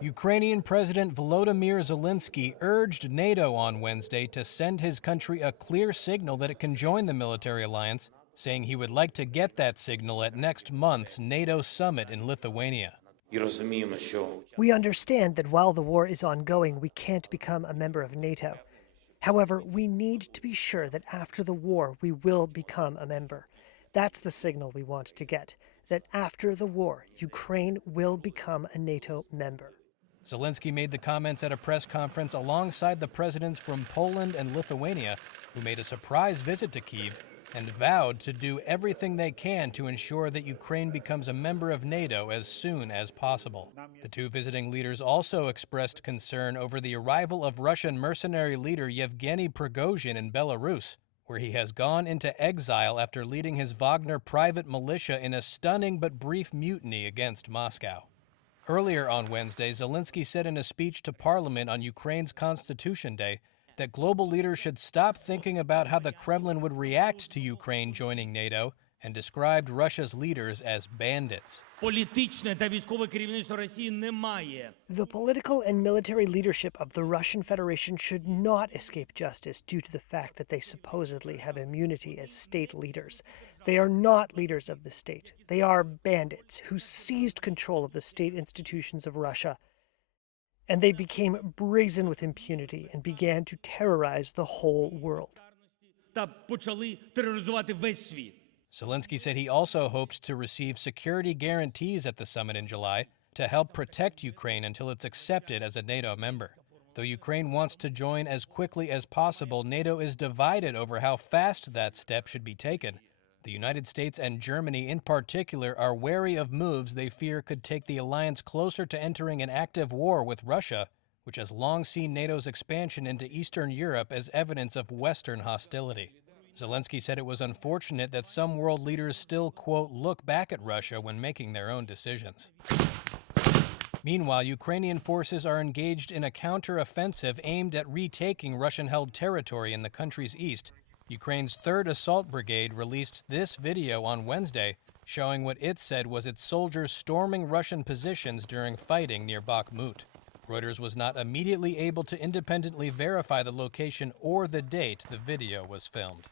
Ukrainian President Volodymyr Zelenskiy urged NATO on Wednesday to send his country a clear signal that it can join the military alliance, saying he would like to get that signal at next month's NATO summit in Lithuania. We understand that while the war is ongoing, we can't become a member of NATO. However, we need to be sure that after the war, we will become a member. That's the signal we want to get, that after the war, Ukraine will become a NATO member. Zelensky made the comments at a press conference alongside the presidents from Poland and Lithuania, who made a surprise visit to Kyiv and vowed to do everything they can to ensure that Ukraine becomes a member of NATO as soon as possible. The two visiting leaders also expressed concern over the arrival of Russian mercenary leader Yevgeny Prigozhin in Belarus, where he has gone into exile after leading his Wagner private militia in a stunning but brief mutiny against Moscow. Earlier on Wednesday, Zelensky said in a speech to Parliament on Ukraine's Constitution Day that global leaders should stop thinking about how the Kremlin would react to Ukraine joining NATO and described Russia's leaders as bandits. The political and military leadership of the Russian Federation should not escape justice due to the fact that they supposedly have immunity as state leaders. They are not leaders of the state. They are bandits who seized control of the state institutions of Russia. And they became brazen with impunity and began to terrorize the whole world. Zelensky said he also hoped to receive security guarantees at the summit in July to help protect Ukraine until it's accepted as a NATO member. Though Ukraine wants to join as quickly as possible, NATO is divided over how fast that step should be taken. The United States and Germany in particular are wary of moves they fear could take the alliance closer to entering an active war with Russia, which has long seen NATO's expansion into Eastern Europe as evidence of Western hostility. Zelensky said it was unfortunate that some world leaders still, quote, look back at Russia when making their own decisions. Meanwhile, Ukrainian forces are engaged in a counter-offensive aimed at retaking Russian-held territory in the country's east. Ukraine's 3rd Assault Brigade released this video on Wednesday, showing what it said was its soldiers storming Russian positions during fighting near Bakhmut. Reuters was not immediately able to independently verify the location or the date the video was filmed.